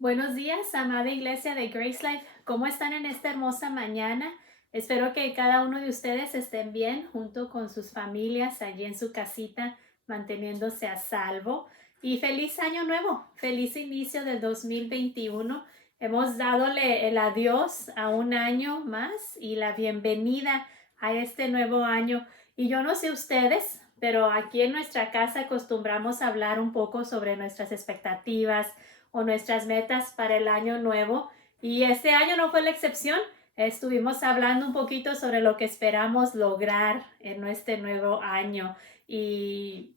Buenos días, amada iglesia de Grace Life. ¿Cómo están en esta hermosa mañana? Espero que cada uno de ustedes estén bien junto con sus familias allí en su casita, manteniéndose a salvo. Y feliz año nuevo, feliz inicio del 2021. Hemos dadole el adiós a un año más y la bienvenida a este nuevo año. Y yo no sé ustedes, pero aquí en nuestra casa acostumbramos a hablar un poco sobre nuestras expectativas o nuestras metas para el año nuevo. Y este año no fue la excepción. Estuvimos hablando un poquito sobre lo que esperamos lograr en este nuevo año. Y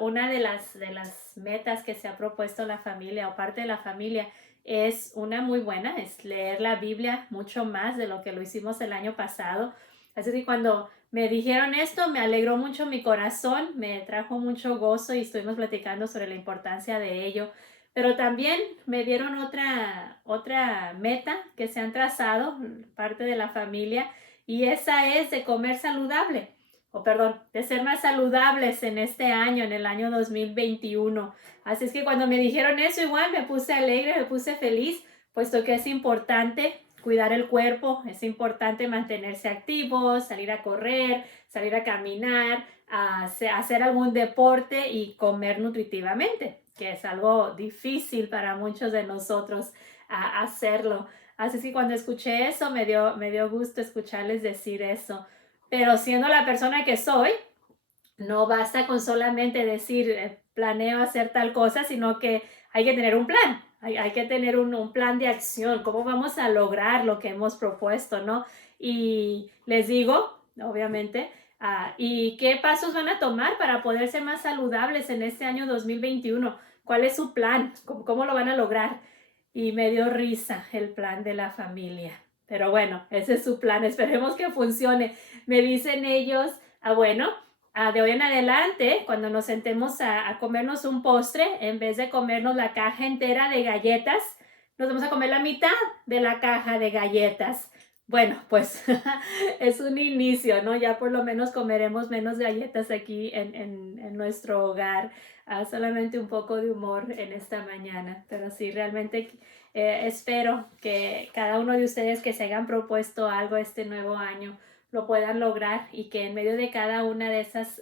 una de las metas que se ha propuesto la familia o parte de la familia es una muy buena, es leer la Biblia mucho más de lo que lo hicimos el año pasado. Así que cuando me dijeron esto, me alegró mucho mi corazón, me trajo mucho gozo y estuvimos platicando sobre la importancia de ello. Pero también me dieron otra meta que se han trazado, parte de la familia, y esa es de comer saludable, o perdón, de ser más saludables en este año, en el año 2021. Así es que cuando me dijeron eso, igual me puse alegre, me puse feliz, puesto que es importante cuidar el cuerpo, es importante mantenerse activos, salir a correr, salir a caminar, a hacer algún deporte y comer nutritivamente, que es algo difícil para muchos de nosotros hacerlo. Así que cuando escuché eso me dio gusto escucharles decir eso. Pero siendo la persona que soy, no basta con solamente decir planeo hacer tal cosa, sino que hay que tener un plan. Hay que tener un plan de acción, cómo vamos a lograr lo que hemos propuesto, ¿no? Y les digo, obviamente, ¿y qué pasos van a tomar para poder ser más saludables en este año 2021? ¿Cuál es su plan? ¿Cómo lo van a lograr? Y me dio risa el plan de la familia. Pero bueno, ese es su plan. Esperemos que funcione. Me dicen ellos, bueno, de hoy en adelante, cuando nos sentemos a comernos un postre, en vez de comernos la caja entera de galletas, nos vamos a comer la mitad de la caja de galletas. Bueno, pues es un inicio, ¿no? Ya por lo menos comeremos menos galletas aquí en nuestro hogar. Solamente un poco de humor en esta mañana, pero sí, realmente espero que cada uno de ustedes que se hayan propuesto algo este nuevo año lo puedan lograr y que en medio de cada una de esas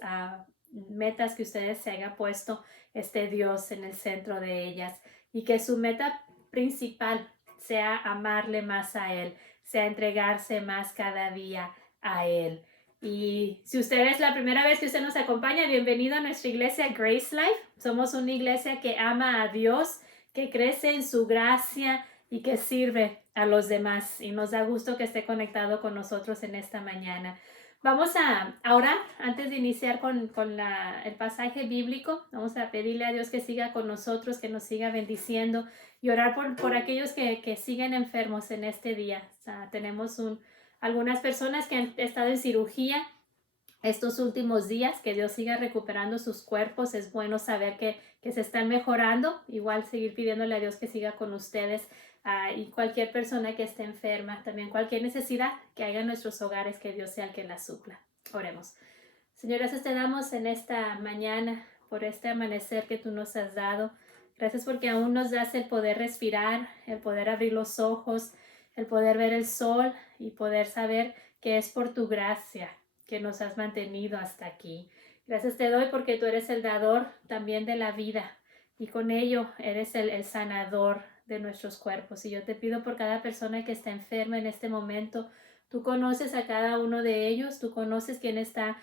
metas que ustedes se hayan puesto esté Dios en el centro de ellas y que su meta principal sea amarle más a Él, sea entregarse más cada día a Él. Y si usted es la primera vez que usted nos acompaña, bienvenido a nuestra iglesia Grace Life. Somos una iglesia que ama a Dios, que crece en su gracia y que sirve a los demás. Y nos da gusto que esté conectado con nosotros en esta mañana. Vamos a orar antes de iniciar con el pasaje bíblico. Vamos a pedirle a Dios que siga con nosotros, que nos siga bendiciendo y orar por aquellos que siguen enfermos en este día. O sea, tenemos algunas personas que han estado en cirugía estos últimos días, que Dios siga recuperando sus cuerpos. Es bueno saber que se están mejorando. Igual seguir pidiéndole a Dios que siga con ustedes y cualquier persona que esté enferma, también cualquier necesidad que haya en nuestros hogares, que Dios sea el que la supla. Oremos. Señor, gracias te damos en esta mañana por este amanecer que tú nos has dado. Gracias porque aún nos das el poder respirar, el poder abrir los ojos, el poder ver el sol y poder saber que es por tu gracia que nos has mantenido hasta aquí. Gracias te doy porque tú eres el dador también de la vida y con ello eres el sanador de nuestros cuerpos. Y yo te pido por cada persona que está enferma en este momento. Tú conoces a cada uno de ellos, tú conoces quién está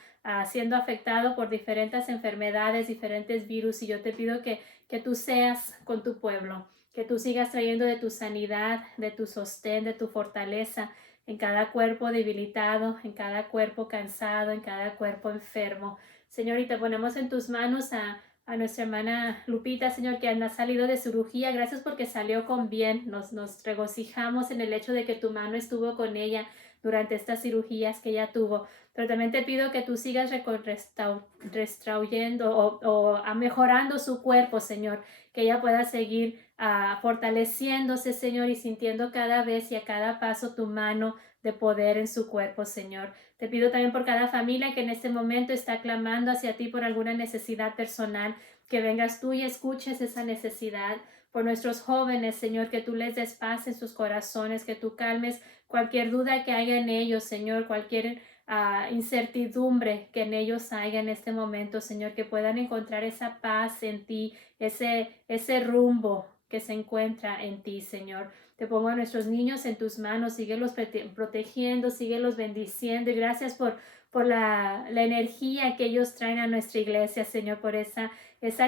siendo afectado por diferentes enfermedades, diferentes virus, y yo te pido que tú seas con tu pueblo, que tú sigas trayendo de tu sanidad, de tu sostén, de tu fortaleza en cada cuerpo debilitado, en cada cuerpo cansado, en cada cuerpo enfermo. Señor, y te ponemos en tus manos a nuestra hermana Lupita, Señor, que ha salido de cirugía. Gracias porque salió con bien. Nos regocijamos en el hecho de que tu mano estuvo con ella durante estas cirugías que ella tuvo. Pero también te pido que tú sigas restaurando o mejorando su cuerpo, Señor, que ella pueda seguir fortaleciéndose, Señor, y sintiendo cada vez y a cada paso tu mano de poder en su cuerpo, Señor. Te pido también por cada familia que en este momento está clamando hacia ti por alguna necesidad personal, que vengas tú y escuches esa necesidad. Por nuestros jóvenes, Señor, que tú les des paz en sus corazones, que tú calmes cualquier duda que haya en ellos, Señor, cualquier incertidumbre que en ellos haya en este momento, Señor, que puedan encontrar esa paz en ti, ese rumbo que se encuentra en ti, Señor. Te pongo a nuestros niños en tus manos, síguelos protegiendo, síguelos bendiciendo y gracias por la energía que ellos traen a nuestra iglesia, Señor, por esa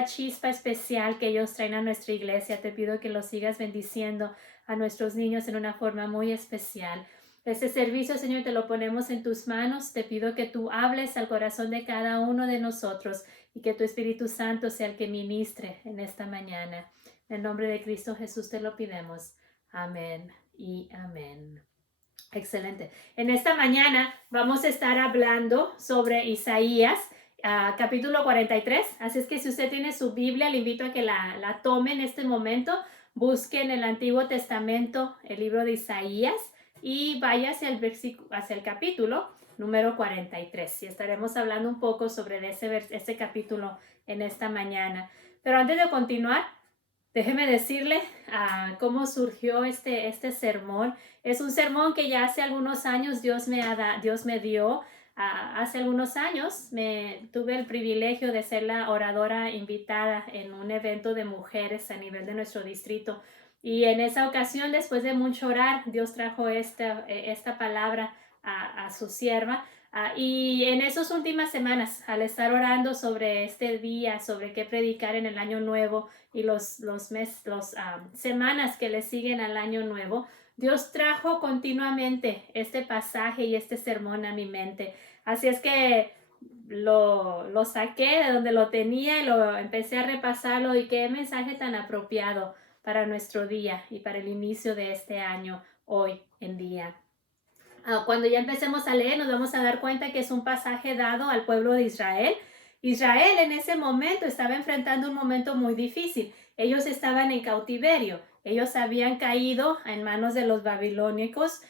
chispa especial que ellos traen a nuestra iglesia. Te pido que los sigas bendiciendo a nuestros niños en una forma muy especial. Este servicio, Señor, te lo ponemos en tus manos. Te pido que tú hables al corazón de cada uno de nosotros y que tu Espíritu Santo sea el que ministre en esta mañana. En el nombre de Cristo Jesús te lo pidemos. Amén y amén. Excelente. En esta mañana vamos a estar hablando sobre Isaías, capítulo 43. Así es que si usted tiene su Biblia, le invito a que la tome en este momento. Busque en el Antiguo Testamento el libro de Isaías y vaya hacia el capítulo número 43. Y estaremos hablando un poco sobre ese capítulo en esta mañana. Pero antes de continuar, déjeme decirle cómo surgió este sermón. Es un sermón que ya hace algunos años Dios me dio. Hace algunos años tuve el privilegio de ser la oradora invitada en un evento de mujeres a nivel de nuestro distrito. Y en esa ocasión, después de mucho orar, Dios trajo esta palabra a su sierva. Y en esas últimas semanas, al estar orando sobre este día, sobre qué predicar en el año nuevo y las semanas que le siguen al año nuevo, Dios trajo continuamente este pasaje y este sermón a mi mente. Así es que lo saqué de donde lo tenía y lo empecé a repasarlo y qué mensaje tan apropiado para nuestro día y para el inicio de este año hoy en día. Cuando ya empecemos a leer nos vamos a dar cuenta que es un pasaje dado al pueblo de Israel. Israel en ese momento estaba enfrentando un momento muy difícil. Ellos estaban en cautiverio. Ellos habían caído en manos de los babilónicos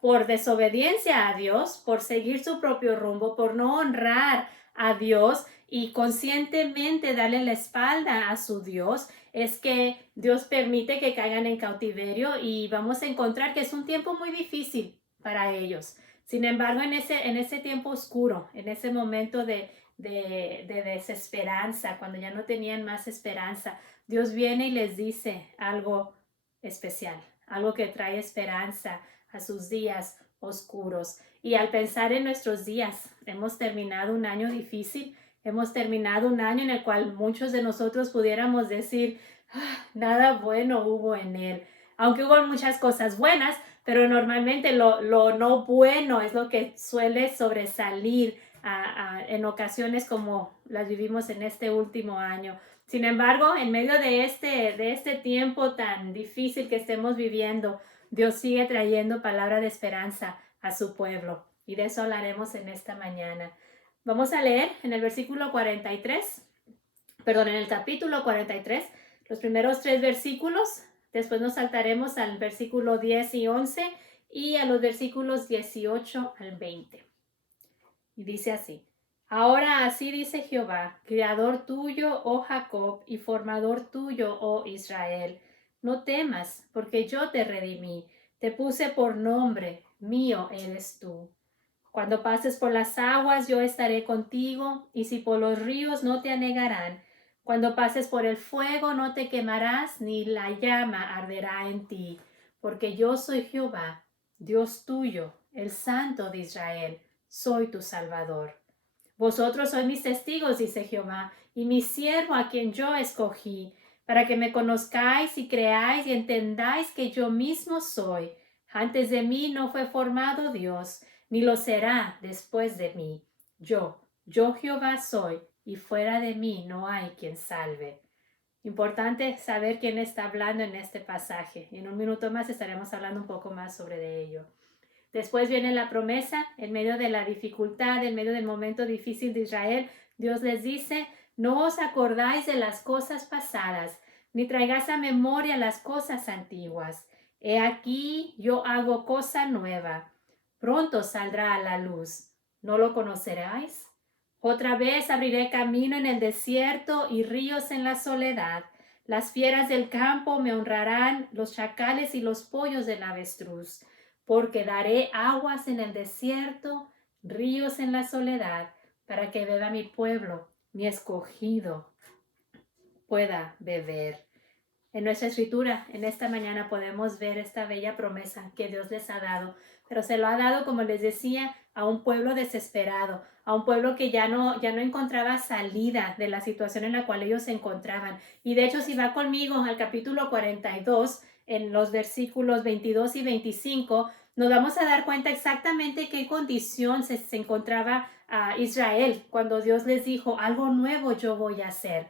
por desobediencia a Dios, por seguir su propio rumbo, por no honrar a Dios y conscientemente darle la espalda a su Dios. Es que Dios permite que caigan en cautiverio y vamos a encontrar que es un tiempo muy difícil para ellos. Sin embargo, en ese tiempo oscuro, en ese momento de desesperanza, cuando ya no tenían más esperanza, Dios viene y les dice algo especial, algo que trae esperanza a sus días oscuros. Y al pensar en nuestros días, hemos terminado un año difícil, hemos terminado un año en el cual muchos de nosotros pudiéramos decir, nada bueno hubo en él. Aunque hubo muchas cosas buenas, pero normalmente lo no bueno es lo que suele sobresalir en ocasiones como las vivimos en este último año. Sin embargo, en medio de este tiempo tan difícil que estemos viviendo, Dios sigue trayendo palabra de esperanza a su pueblo. Y de eso hablaremos en esta mañana. Vamos a leer en el versículo 43, en el capítulo 43, los primeros 3 versículos. Después nos saltaremos al versículo 10 y 11 y a los versículos 18 al 20. Y dice así: Ahora así dice Jehová, Creador tuyo, oh Jacob, y formador tuyo, oh Israel. No temas, porque yo te redimí, te puse por nombre, mío eres tú. Cuando pases por las aguas, yo estaré contigo, y si por los ríos no te anegarán. Cuando pases por el fuego, no te quemarás, ni la llama arderá en ti, porque yo soy Jehová, Dios tuyo, el Santo de Israel, soy tu Salvador. Vosotros sois mis testigos, dice Jehová, y mi siervo a quien yo escogí, para que me conozcáis y creáis y entendáis que yo mismo soy. Antes de mí no fue formado Dios, ni lo será después de mí. Yo Jehová soy, y fuera de mí no hay quien salve. Importante saber quién está hablando en este pasaje. Y en un minuto más estaremos hablando un poco más sobre ello. Después viene la promesa, en medio de la dificultad, en medio del momento difícil de Israel. Dios les dice, no os acordáis de las cosas pasadas, ni traigáis a memoria las cosas antiguas. He aquí, yo hago cosa nueva. Pronto saldrá a la luz. ¿No lo conoceráis? Otra vez abriré camino en el desierto y ríos en la soledad. Las fieras del campo me honrarán, los chacales y los pollos del avestruz, porque daré aguas en el desierto, ríos en la soledad, para que beba mi pueblo, mi escogido, pueda beber. En nuestra escritura, en esta mañana podemos ver esta bella promesa que Dios les ha dado, pero se lo ha dado, como les decía, a un pueblo desesperado, a un pueblo que ya no encontraba salida de la situación en la cual ellos se encontraban. Y de hecho, si va conmigo al capítulo 42, en los versículos 22 y 25, nos vamos a dar cuenta exactamente qué condición se encontraba a Israel cuando Dios les dijo, algo nuevo yo voy a hacer.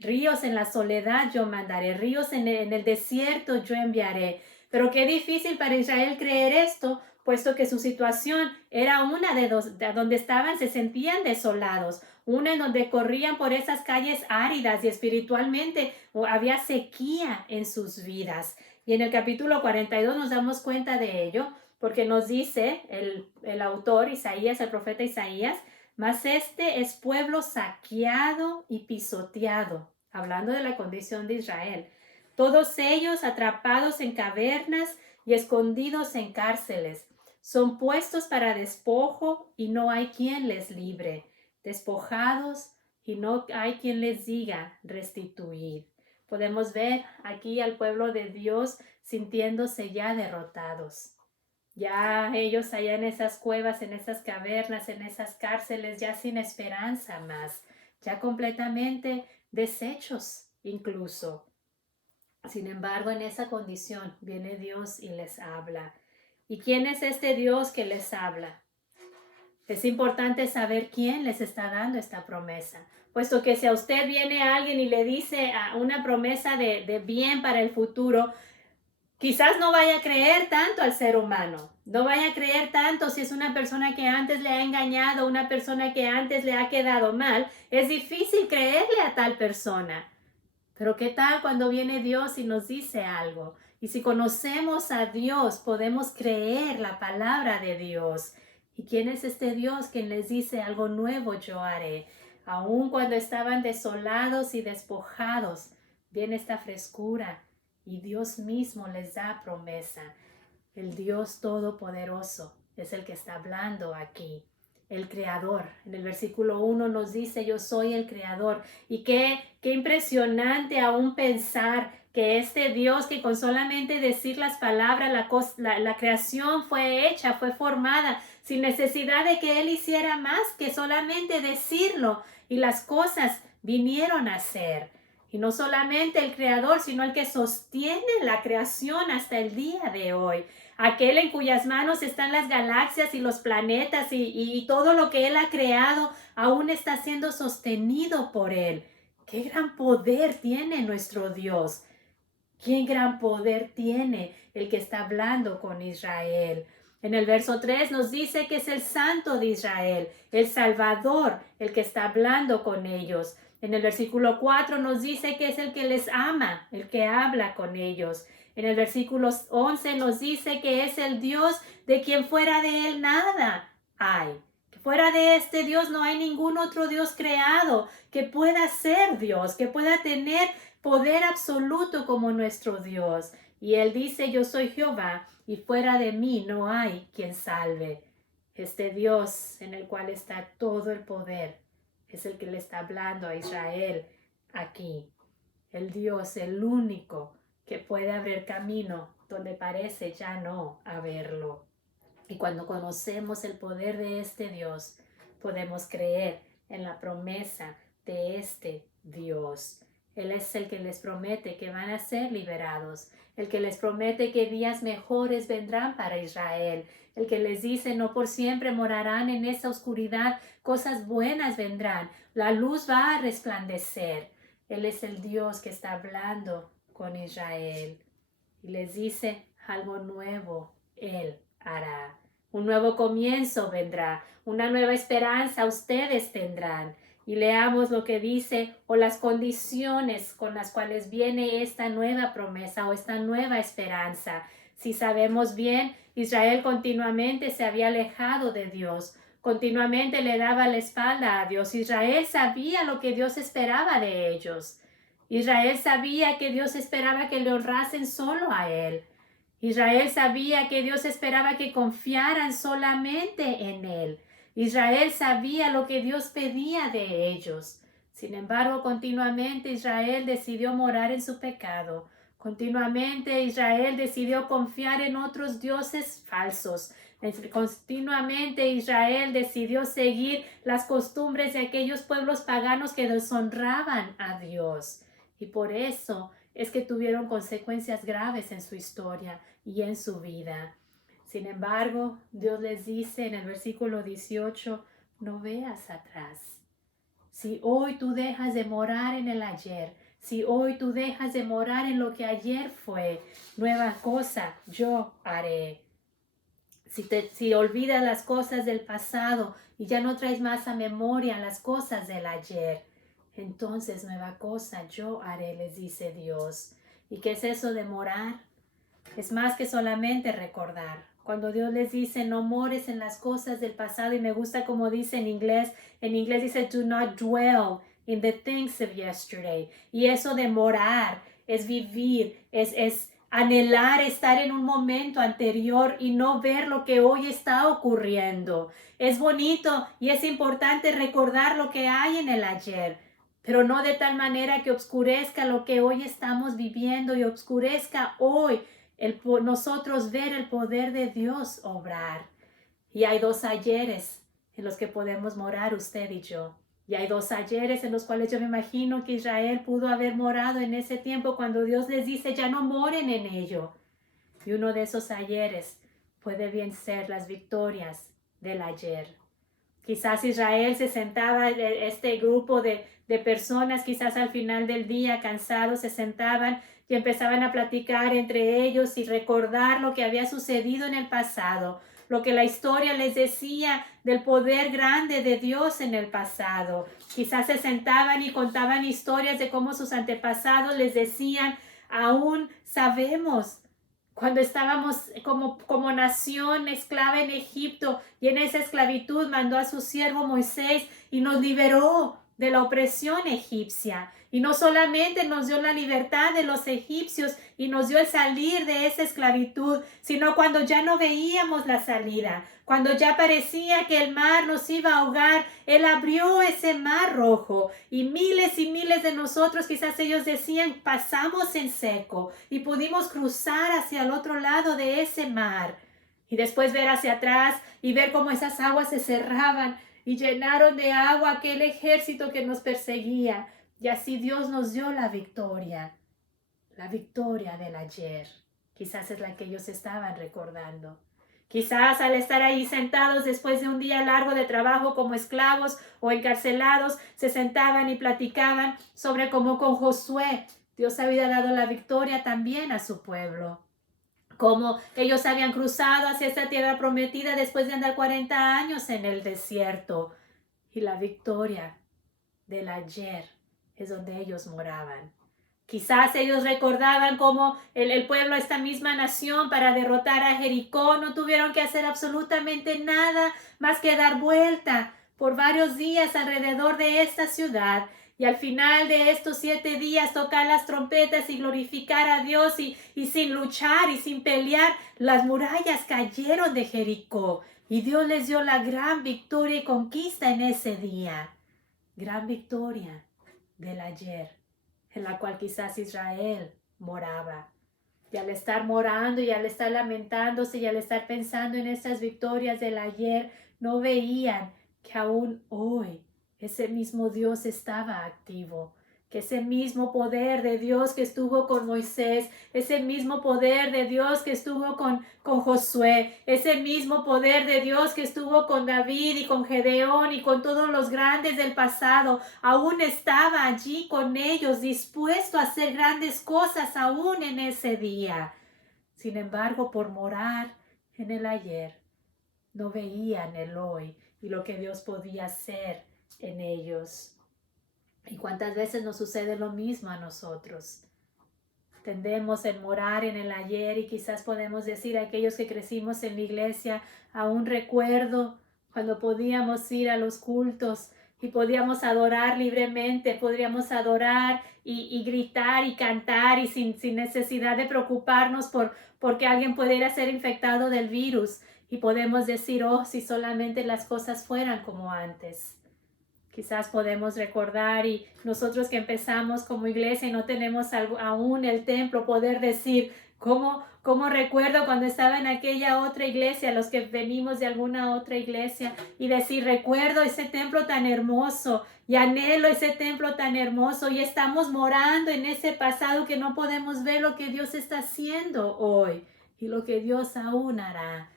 Ríos en la soledad yo mandaré, ríos en el desierto yo enviaré. Pero qué difícil para Israel creer esto, puesto que su situación era una de donde estaban, se sentían desolados, una en donde corrían por esas calles áridas y espiritualmente había sequía en sus vidas. Y en el capítulo 42 nos damos cuenta de ello, porque nos dice el autor Isaías, el profeta Isaías, mas este es pueblo saqueado y pisoteado, hablando de la condición de Israel. Todos ellos atrapados en cavernas y escondidos en cárceles. Son puestos para despojo y no hay quien les libre. Despojados y no hay quien les diga restituir. Podemos ver aquí al pueblo de Dios sintiéndose ya derrotados. Ya ellos allá en esas cuevas, en esas cavernas, en esas cárceles, ya sin esperanza más, ya completamente deshechos incluso. Sin embargo, en esa condición viene Dios y les habla. ¿Y quién es este Dios que les habla? Es importante saber quién les está dando esta promesa, puesto que si a usted viene alguien y le dice una promesa de bien para el futuro, quizás no vaya a creer tanto al ser humano, no vaya a creer tanto si es una persona que antes le ha engañado, una persona que antes le ha quedado mal, es difícil creerle a tal persona. Pero ¿qué tal cuando viene Dios y nos dice algo? Y si conocemos a Dios, podemos creer la palabra de Dios. ¿Y quién es este Dios quien les dice algo nuevo yo haré? Aun cuando estaban desolados y despojados, viene esta frescura y Dios mismo les da promesa. El Dios Todopoderoso es el que está hablando aquí. El Creador. En el versículo 1 nos dice, yo soy el Creador. Y qué impresionante aún pensar que este Dios que con solamente decir las palabras, la creación fue hecha, fue formada, sin necesidad de que Él hiciera más que solamente decirlo. Y las cosas vinieron a ser. Y no solamente el Creador, sino el que sostiene la creación hasta el día de hoy. Aquel en cuyas manos están las galaxias y los planetas y todo lo que Él ha creado aún está siendo sostenido por Él. ¡Qué gran poder tiene nuestro Dios! ¡Qué gran poder tiene el que está hablando con Israel! En el verso 3 nos dice que es el Santo de Israel, el Salvador, el que está hablando con ellos. En el versículo 4 nos dice que es el que les ama, el que habla con ellos. En el versículo 11 nos dice que es el Dios de quien fuera de Él nada hay. Que fuera de este Dios no hay ningún otro Dios creado que pueda ser Dios, que pueda tener poder absoluto como nuestro Dios. Y Él dice, yo soy Jehová y fuera de mí no hay quien salve. Este Dios en el cual está todo el poder es el que le está hablando a Israel aquí. El Dios, el único que puede abrir camino donde parece ya no haberlo. Y cuando conocemos el poder de este Dios, podemos creer en la promesa de este Dios. Él es el que les promete que van a ser liberados, el que les promete que días mejores vendrán para Israel, el que les dice no por siempre morarán en esa oscuridad, cosas buenas vendrán, la luz va a resplandecer. Él es el Dios que está hablando con Israel y les dice algo nuevo Él hará. Un nuevo comienzo vendrá, una nueva esperanza ustedes tendrán. Y leamos lo que dice o las condiciones con las cuales viene esta nueva promesa o esta nueva esperanza. Si sabemos bien, Israel continuamente se había alejado de Dios. continuamente le daba la espalda a Dios. Israel sabía lo que Dios esperaba de ellos. Israel sabía que Dios esperaba que le honrasen solo a Él. Israel sabía que Dios esperaba que confiaran solamente en Él. Israel sabía lo que Dios pedía de ellos. Sin embargo, continuamente Israel decidió morar en su pecado. Continuamente Israel decidió confiar en otros dioses falsos. Continuamente Israel decidió seguir las costumbres de aquellos pueblos paganos que deshonraban a Dios. Y por eso es que tuvieron consecuencias graves en su historia y en su vida. Sin embargo, Dios les dice en el versículo 18, no veas atrás. Si hoy tú dejas de morar en el ayer, si hoy tú dejas de morar en lo que ayer fue, nueva cosa yo haré. Si olvidas las cosas del pasado y ya no traes más a memoria las cosas del ayer, entonces nueva cosa yo haré, les dice Dios. ¿Y qué es eso de morar? Es más que solamente recordar. Cuando Dios les dice no mores en las cosas del pasado, y me gusta como dice en inglés dice do not dwell in the things of yesterday. Y eso de morar es vivir, es anhelar estar en un momento anterior y no ver lo que hoy está ocurriendo. Es bonito y es importante recordar lo que hay en el ayer, pero no de tal manera que obscurezca lo que hoy estamos viviendo y obscurezca hoy nosotros ver el poder de Dios obrar. Y hay dos ayeres en los que podemos morar usted y yo. Y hay dos ayeres en los cuales yo me imagino que Israel pudo haber morado en ese tiempo cuando Dios les dice ya no moren en ello. Y uno de esos ayeres puede bien ser las victorias del ayer. Quizás Israel se sentaba, este grupo de personas, quizás al final del día, cansados, se sentaban y empezaban a platicar entre ellos y recordar lo que había sucedido en el pasado, lo que la historia les decía del poder grande de Dios en el pasado. Quizás se sentaban y contaban historias de cómo sus antepasados les decían, aún sabemos cuando estábamos como nación esclava en Egipto y en esa esclavitud mandó a su siervo Moisés y nos liberó de la opresión egipcia. Y no solamente nos dio la libertad de los egipcios y nos dio el salir de esa esclavitud, sino cuando ya no veíamos la salida, cuando ya parecía que el mar nos iba a ahogar, Él abrió ese mar rojo y miles de nosotros, quizás ellos decían, pasamos en seco y pudimos cruzar hacia el otro lado de ese mar. Y después ver hacia atrás y ver cómo esas aguas se cerraban y llenaron de agua aquel ejército que nos perseguía. Y así Dios nos dio la victoria del ayer. Quizás es la que ellos estaban recordando. Quizás al estar ahí sentados después de un día largo de trabajo como esclavos o encarcelados, se sentaban y platicaban sobre cómo con Josué Dios había dado la victoria también a su pueblo. Cómo ellos habían cruzado hacia esta tierra prometida después de andar 40 años en el desierto. Y la victoria del ayer es donde ellos moraban. Quizás ellos recordaban cómo el pueblo, esta misma nación, para derrotar a Jericó, no tuvieron que hacer absolutamente nada más que dar vuelta por varios días alrededor de esta ciudad. Y al final de estos 7 días tocar las trompetas y glorificar a Dios y sin luchar y sin pelear, las murallas cayeron de Jericó. Y Dios les dio la gran victoria y conquista en ese día. Gran victoria del ayer, en la cual quizás Israel moraba. Y al estar morando y al estar lamentándose y al estar pensando en estas victorias del ayer, no veían que aún hoy ese mismo Dios estaba activo, que ese mismo poder de Dios que estuvo con Moisés, ese mismo poder de Dios que estuvo con Josué, ese mismo poder de Dios que estuvo con David y con Gedeón y con todos los grandes del pasado, aún estaba allí con ellos, dispuesto a hacer grandes cosas aún en ese día. Sin embargo, por morar en el ayer, no veían el hoy y lo que Dios podía hacer en ellos. ¿Y cuántas veces nos sucede lo mismo a nosotros? Tendemos en morar en el ayer y quizás podemos decir a aquellos que crecimos en la iglesia, aún recuerdo cuando podíamos ir a los cultos y podíamos adorar libremente, podríamos adorar y gritar y cantar y sin necesidad de preocuparnos porque alguien pudiera ser infectado del virus. Y podemos decir, oh, si solamente las cosas fueran como antes. Quizás podemos recordar y nosotros que empezamos como iglesia y no tenemos aún el templo, poder decir, ¿cómo recuerdo cuando estaba en aquella otra iglesia, los que venimos de alguna otra iglesia, y decir, recuerdo ese templo tan hermoso y anhelo ese templo tan hermoso y estamos morando en ese pasado que no podemos ver lo que Dios está haciendo hoy y lo que Dios aún hará.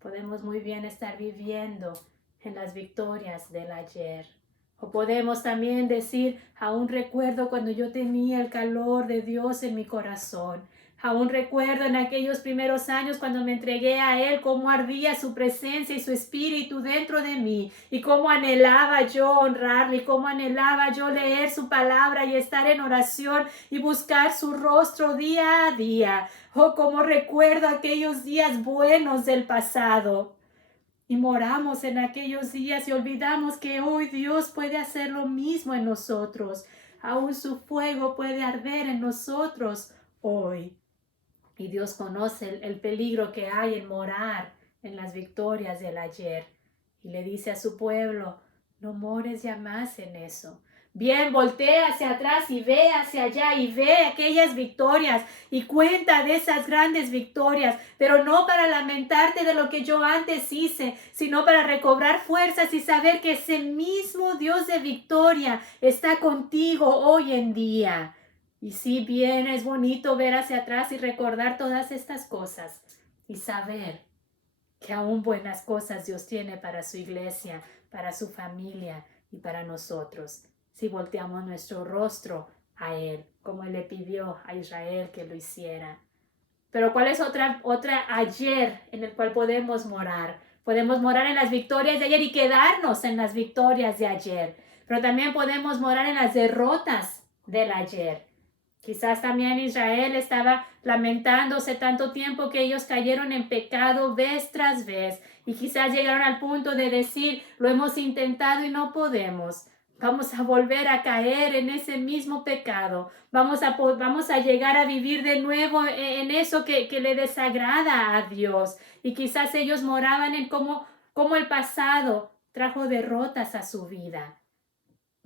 Podemos muy bien estar viviendo en las victorias del ayer. O podemos también decir, aún recuerdo cuando yo tenía el calor de Dios en mi corazón. Aún recuerdo en aquellos primeros años cuando me entregué a Él, cómo ardía su presencia y su espíritu dentro de mí. Y cómo anhelaba yo honrarle, y cómo anhelaba yo leer su palabra y estar en oración y buscar su rostro día a día. Oh, cómo recuerdo aquellos días buenos del pasado. Y moramos en aquellos días y olvidamos que hoy Dios puede hacer lo mismo en nosotros. Aún su fuego puede arder en nosotros hoy. Y Dios conoce el peligro que hay en morar en las victorias del ayer. Y le dice a su pueblo, no mores ya más en eso. Bien, voltea hacia atrás y ve hacia allá y ve aquellas victorias y cuenta de esas grandes victorias, pero no para lamentarte de lo que yo antes hice, sino para recobrar fuerzas y saber que ese mismo Dios de victoria está contigo hoy en día. Y sí, bien, es bonito ver hacia atrás y recordar todas estas cosas y saber que aún buenas cosas Dios tiene para su iglesia, para su familia y para nosotros, si volteamos nuestro rostro a Él, como Él le pidió a Israel que lo hiciera. Pero ¿cuál es otra ayer en el cual podemos morar? Podemos morar en las victorias de ayer y quedarnos en las victorias de ayer, pero también podemos morar en las derrotas del ayer. Quizás también Israel estaba lamentándose tanto tiempo que ellos cayeron en pecado vez tras vez y quizás llegaron al punto de decir, lo hemos intentado y no podemos. Vamos a volver a caer en ese mismo pecado. Vamos a llegar a vivir de nuevo en eso que le desagrada a Dios. Y quizás ellos moraban en cómo el pasado trajo derrotas a su vida.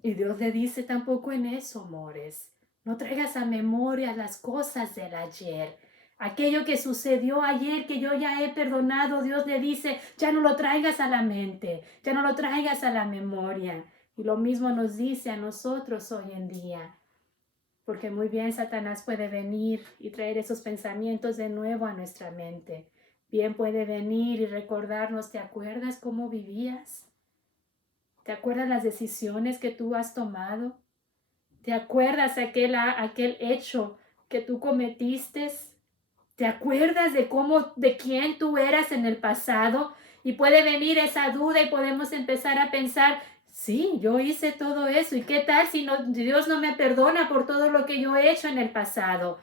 Y Dios le dice, tampoco en eso mores. No traigas a memoria las cosas del ayer. Aquello que sucedió ayer, que yo ya he perdonado, Dios le dice, ya no lo traigas a la mente, ya no lo traigas a la memoria. Y lo mismo nos dice a nosotros hoy en día. Porque muy bien Satanás puede venir y traer esos pensamientos de nuevo a nuestra mente. Bien puede venir y recordarnos, ¿te acuerdas cómo vivías? ¿Te acuerdas las decisiones que tú has tomado? ¿Te acuerdas aquel hecho que tú cometiste? ¿Te acuerdas de quién tú eras en el pasado? Y puede venir esa duda y podemos empezar a pensar, sí, yo hice todo eso. ¿Y qué tal si Dios no me perdona por todo lo que yo he hecho en el pasado?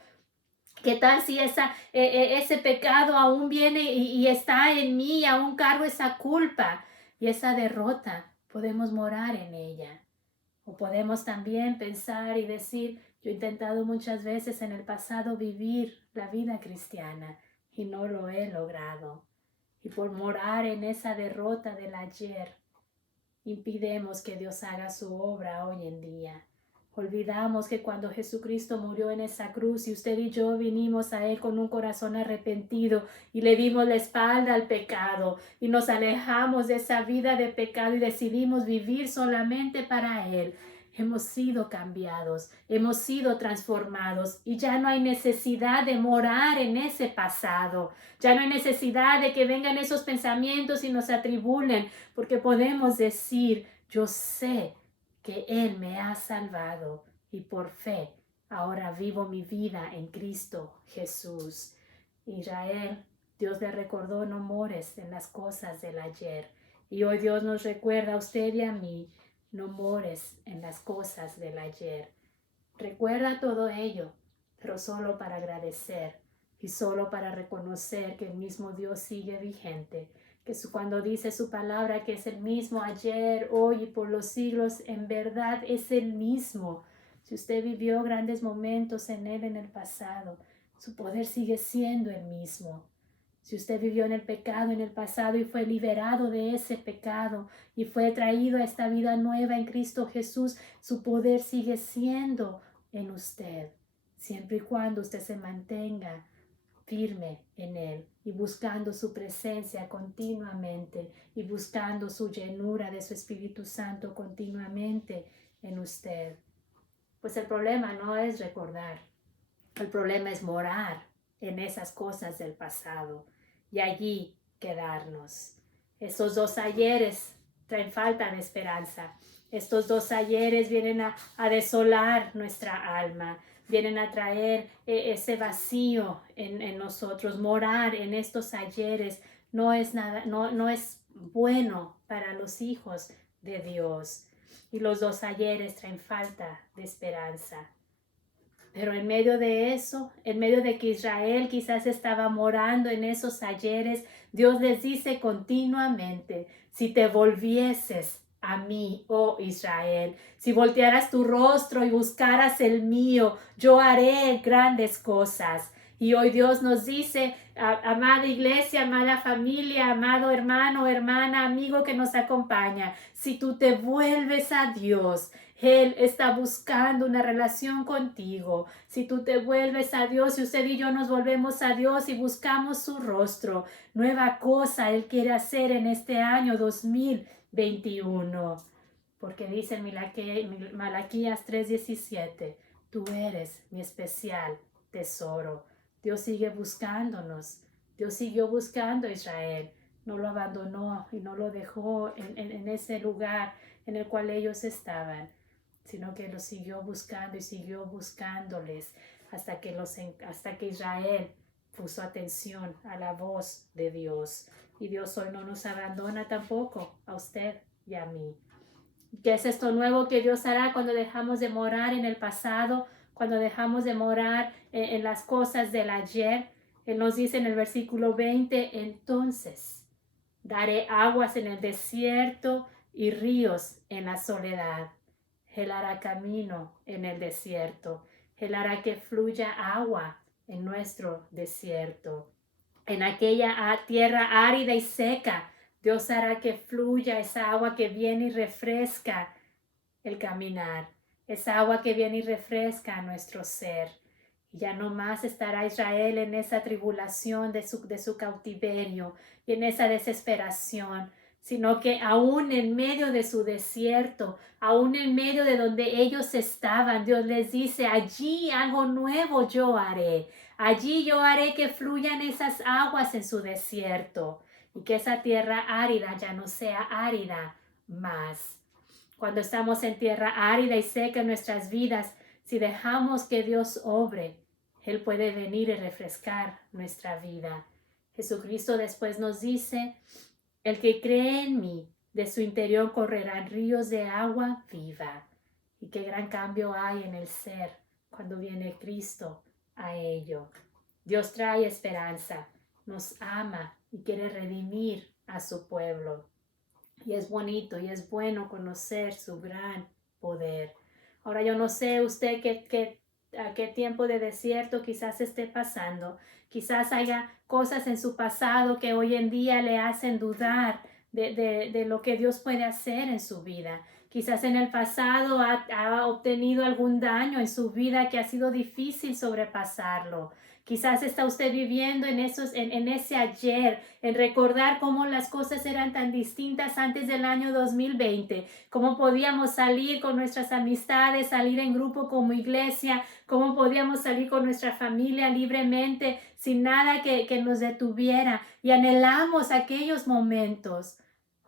¿Qué tal si ese pecado aún viene y está en mí, aún cargo esa culpa y esa derrota? Podemos morar en ella. O podemos también pensar y decir, yo he intentado muchas veces en el pasado vivir la vida cristiana y no lo he logrado. Y por morar en esa derrota del ayer, impidimos que Dios haga su obra hoy en día. Olvidamos que cuando Jesucristo murió en esa cruz y usted y yo vinimos a Él con un corazón arrepentido y le dimos la espalda al pecado y nos alejamos de esa vida de pecado y decidimos vivir solamente para Él. Hemos sido cambiados, hemos sido transformados y ya no hay necesidad de morar en ese pasado. Ya no hay necesidad de que vengan esos pensamientos y nos atribulen, porque podemos decir, yo sé que Él me ha salvado y por fe ahora vivo mi vida en Cristo Jesús. Israel, Dios le recordó, no mores en las cosas del ayer. Y hoy Dios nos recuerda a usted y a mí, no mores en las cosas del ayer. Recuerda todo ello, pero solo para agradecer y solo para reconocer que el mismo Dios sigue vigente, cuando dice su palabra que es el mismo ayer, hoy y por los siglos, en verdad es el mismo. Si usted vivió grandes momentos en Él en el pasado, su poder sigue siendo el mismo. Si usted vivió en el pecado en el pasado y fue liberado de ese pecado y fue traído a esta vida nueva en Cristo Jesús, su poder sigue siendo en usted, siempre y cuando usted se mantenga firme en Él y buscando su presencia continuamente y buscando su llenura de su Espíritu Santo continuamente en usted. Pues el problema no es recordar, el problema es morar en esas cosas del pasado y allí quedarnos. Estos dos ayeres traen falta de esperanza. Estos dos ayeres vienen a desolar nuestra alma, vienen a traer ese vacío en nosotros. Morar en estos ayeres no es nada, no es bueno para los hijos de Dios. Y los dos ayeres traen falta de esperanza. Pero en medio de eso, en medio de que Israel quizás estaba morando en esos ayeres, Dios les dice continuamente, si te volvieses a mí, oh Israel, si voltearas tu rostro y buscaras el mío, yo haré grandes cosas. Y hoy Dios nos dice, amada iglesia, amada familia, amado hermano, hermana, amigo que nos acompaña, si tú te vuelves a Dios, Él está buscando una relación contigo. Si tú te vuelves a Dios, si usted y yo nos volvemos a Dios y buscamos su rostro, nueva cosa Él quiere hacer en este año 2021. Porque dice en Malaquías 3:17, tú eres mi especial tesoro. Dios sigue buscándonos. Dios siguió buscando a Israel. No lo abandonó y no lo dejó en ese lugar en el cual ellos estaban, sino que los siguió buscando y siguió buscándoles hasta que Israel puso atención a la voz de Dios. Y Dios hoy no nos abandona tampoco a usted y a mí. ¿Qué es esto nuevo que Dios hará cuando dejamos de morar en el pasado, cuando dejamos de morar en las cosas del ayer? Él nos dice en el versículo 20, entonces daré aguas en el desierto y ríos en la soledad. Él hará camino en el desierto. Él hará que fluya agua en nuestro desierto. En aquella tierra árida y seca, Dios hará que fluya esa agua que viene y refresca el caminar. Esa agua que viene y refresca a nuestro ser. Y ya no más estará Israel en esa tribulación de su cautiverio y en esa desesperación, sino que aún en medio de su desierto, aún en medio de donde ellos estaban, Dios les dice, allí algo nuevo yo haré. Allí yo haré que fluyan esas aguas en su desierto y que esa tierra árida ya no sea árida más. Cuando estamos en tierra árida y seca en nuestras vidas, si dejamos que Dios obre, Él puede venir y refrescar nuestra vida. Jesucristo después nos dice, el que cree en mí, de su interior correrán ríos de agua viva. Y qué gran cambio hay en el ser cuando viene Cristo a ello. Dios trae esperanza, nos ama y quiere redimir a su pueblo. Y es bonito y es bueno conocer su gran poder. Ahora yo no sé usted a qué tiempo de desierto quizás esté pasando. Quizás haya cosas en su pasado que hoy en día le hacen dudar de lo que Dios puede hacer en su vida. Quizás en el pasado ha obtenido algún daño en su vida que ha sido difícil sobrepasarlo. Quizás está usted viviendo en ese ayer, en recordar cómo las cosas eran tan distintas antes del año 2020, cómo podíamos salir con nuestras amistades, salir en grupo como iglesia, cómo podíamos salir con nuestra familia libremente, sin nada que nos detuviera, y anhelamos aquellos momentos.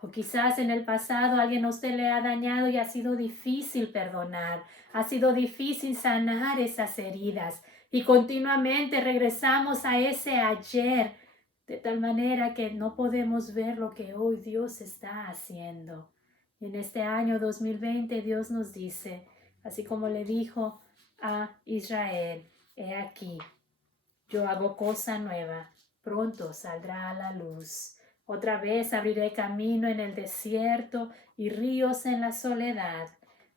O quizás en el pasado alguien a usted le ha dañado y ha sido difícil perdonar, ha sido difícil sanar esas heridas. Y continuamente regresamos a ese ayer, de tal manera que no podemos ver lo que hoy Dios está haciendo. En este año 2020 Dios nos dice, así como le dijo a Israel, he aquí, yo hago cosa nueva, pronto saldrá a la luz. Otra vez abriré camino en el desierto y ríos en la soledad,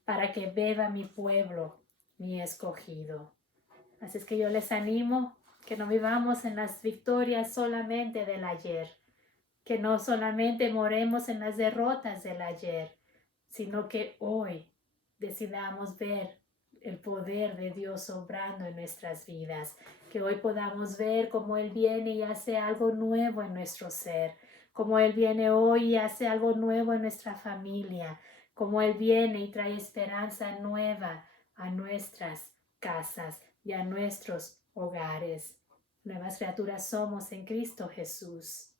para que beba mi pueblo, mi escogido. Así es que yo les animo que no vivamos en las victorias solamente del ayer, que no solamente moremos en las derrotas del ayer, sino que hoy decidamos ver el poder de Dios obrando en nuestras vidas, que hoy podamos ver cómo Él viene y hace algo nuevo en nuestro ser, cómo Él viene hoy y hace algo nuevo en nuestra familia, cómo Él viene y trae esperanza nueva a nuestras casas y a nuestros hogares. Nuevas criaturas somos en Cristo Jesús.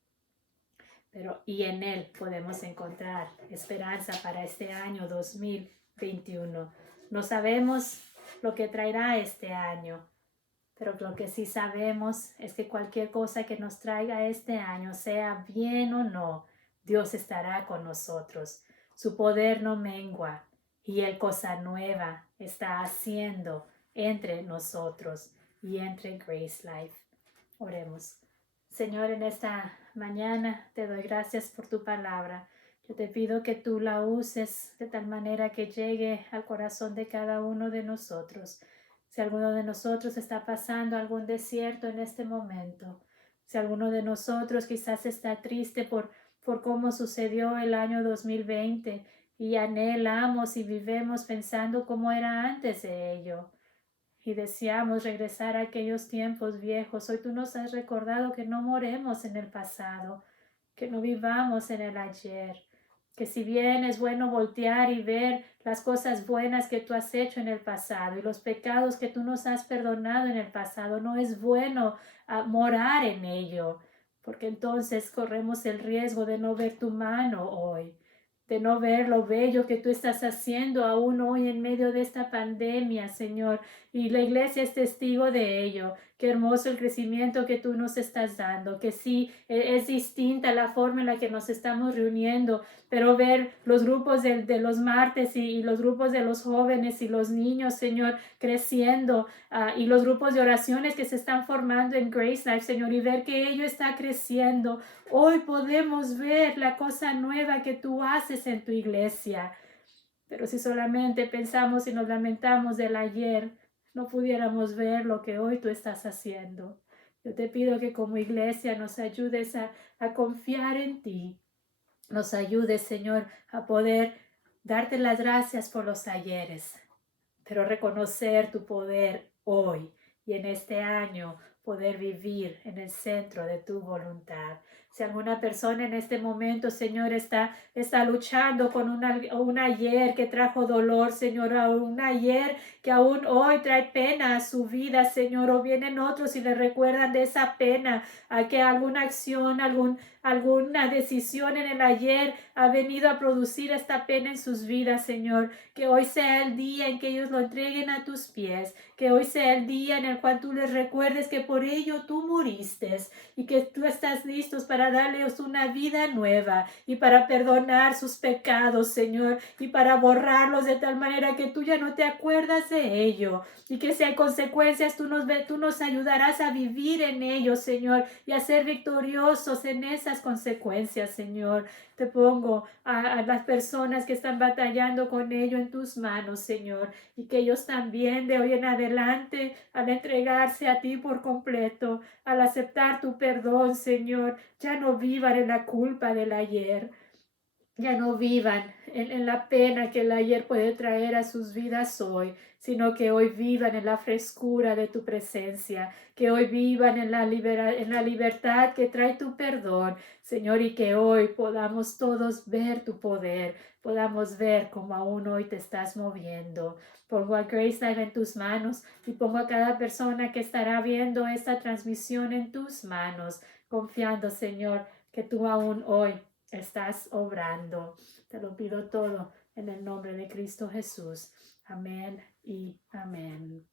Y en Él podemos encontrar esperanza para este año 2021. No sabemos lo que traerá este año, pero lo que sí sabemos es que cualquier cosa que nos traiga este año, sea bien o no, Dios estará con nosotros. Su poder no mengua y Él cosa nueva está haciendo entre nosotros y entre Grace Life. Oremos. Señor, en esta mañana te doy gracias por tu palabra. Yo te pido que tú la uses de tal manera que llegue al corazón de cada uno de nosotros. Si alguno de nosotros está pasando algún desierto en este momento, si alguno de nosotros quizás está triste por cómo sucedió el año 2020 y anhelamos y vivemos pensando cómo era antes de ello, y deseamos regresar a aquellos tiempos viejos. Hoy tú nos has recordado que no moremos en el pasado, que no vivamos en el ayer, que si bien es bueno voltear y ver las cosas buenas que tú has hecho en el pasado y los pecados que tú nos has perdonado en el pasado, no es bueno morar en ello, porque entonces corremos el riesgo de no ver tu mano hoy, de no ver lo bello que tú estás haciendo aún hoy en medio de esta pandemia, Señor. Y la iglesia es testigo de ello. Qué hermoso el crecimiento que tú nos estás dando, que sí, es distinta la forma en la que nos estamos reuniendo, pero ver los grupos de los martes y los grupos de los jóvenes y los niños, Señor, creciendo, y los grupos de oraciones que se están formando en Grace Life, Señor, y ver que ello está creciendo. Hoy podemos ver la cosa nueva que tú haces en tu iglesia. Pero si solamente pensamos y nos lamentamos del ayer, no pudiéramos ver lo que hoy tú estás haciendo. Yo te pido que como iglesia nos ayudes a confiar en ti. Nos ayudes, Señor, a poder darte las gracias por los ayeres, pero reconocer tu poder hoy y en este año poder vivir en el centro de tu voluntad. Si alguna persona en este momento, Señor, está luchando con un ayer que trajo dolor, Señor, un ayer que aún hoy trae pena a su vida, Señor, o vienen otros y le recuerdan de esa pena, a que alguna acción, alguna decisión en el ayer ha venido a producir esta pena en sus vidas, Señor. Que hoy sea el día en que ellos lo entreguen a tus pies, que hoy sea el día en el cual tú les recuerdes que por ello tú moriste y que tú estás listos para darles una vida nueva y para perdonar sus pecados, Señor, y para borrarlos de tal manera que tú ya no te acuerdas de ello, y que si hay consecuencias tú nos ayudarás a vivir en ellos, Señor, y a ser victoriosos en esas consecuencias, Señor. Te pongo a las personas que están batallando con ello en tus manos, Señor, y que ellos también de hoy en adelante, al entregarse a ti por completo, al aceptar tu perdón, Señor, ya no vivan en la culpa del ayer. Ya no vivan en la pena que el ayer puede traer a sus vidas hoy, sino que hoy vivan en la frescura de tu presencia, que hoy vivan en la libertad que trae tu perdón, Señor, y que hoy podamos todos ver tu poder, podamos ver cómo aún hoy te estás moviendo. Pongo a Grace Life en tus manos y pongo a cada persona que estará viendo esta transmisión en tus manos, confiando, Señor, que tú aún hoy estás obrando. Te lo pido todo en el nombre de Cristo Jesús. Amén y amén.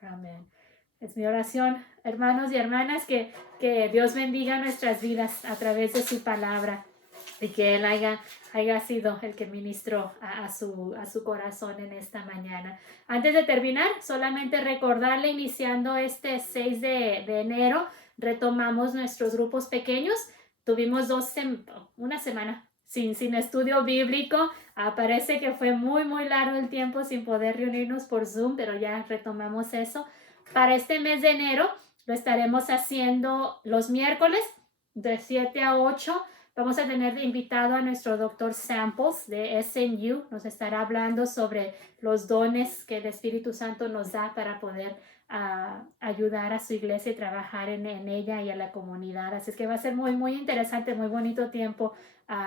Amén. Es mi oración, hermanos y hermanas, que Dios bendiga nuestras vidas a través de su palabra y que Él haya sido el que ministró a su corazón en esta mañana. Antes de terminar, solamente recordarle, iniciando este 6 de enero, retomamos nuestros grupos pequeños. tuvimos una semana sin estudio bíblico. Parece que fue muy, muy largo el tiempo sin poder reunirnos por Zoom, pero ya retomamos eso. Para este mes de enero lo estaremos haciendo los miércoles de 7 a 8. Vamos a tener de invitado a nuestro doctor Samples de SNU. Nos estará hablando sobre los dones que el Espíritu Santo nos da para poder ayudar a su iglesia y trabajar en ella y a la comunidad. Así es que va a ser muy, muy interesante, muy bonito tiempo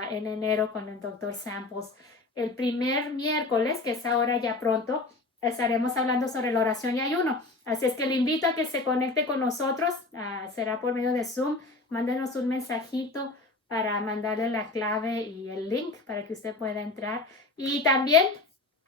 en enero con el doctor Samples. El primer miércoles, que es ahora ya pronto, estaremos hablando sobre la oración y ayuno. Así es que le invito a que se conecte con nosotros. Será por medio de Zoom. Mándenos un mensajito para mandarle la clave y el link para que usted pueda entrar. Y también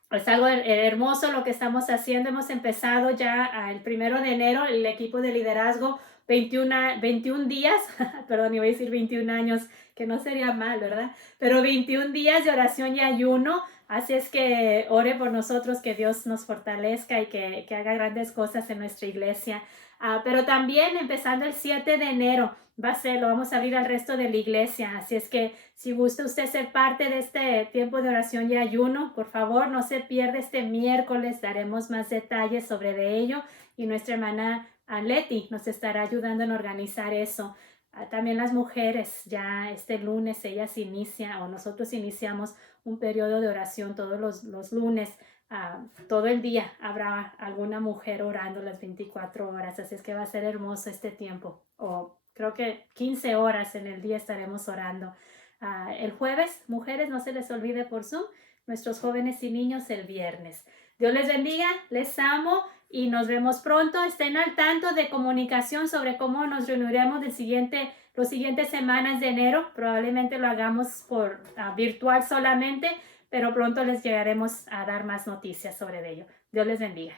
es algo hermoso lo que estamos haciendo. Hemos empezado ya el 1 de enero el equipo de liderazgo 21 días, perdón, iba a decir 21 años, que no sería mal, ¿verdad? Pero 21 días de oración y ayuno. Así es que ore por nosotros, que Dios nos fortalezca y que haga grandes cosas en nuestra iglesia. Pero también empezando el 7 de enero, lo vamos a abrir al resto de la iglesia. Así es que si gusta usted ser parte de este tiempo de oración y ayuno, por favor, no se pierda este miércoles. Daremos más detalles sobre de ello y nuestra hermana Leti nos estará ayudando en organizar eso. También las mujeres, ya este lunes ellas inician o nosotros iniciamos un periodo de oración todos los lunes. Todo el día habrá alguna mujer orando las 24 horas, así es que va a ser hermoso este tiempo. Creo que 15 horas en el día estaremos orando. El jueves, mujeres, no se les olvide por Zoom, nuestros jóvenes y niños el viernes. Dios les bendiga, les amo y nos vemos pronto. Estén al tanto de comunicación sobre cómo nos reuniremos los siguientes semanas de enero. Probablemente lo hagamos por virtual solamente, pero pronto les llegaremos a dar más noticias sobre ello. Dios les bendiga.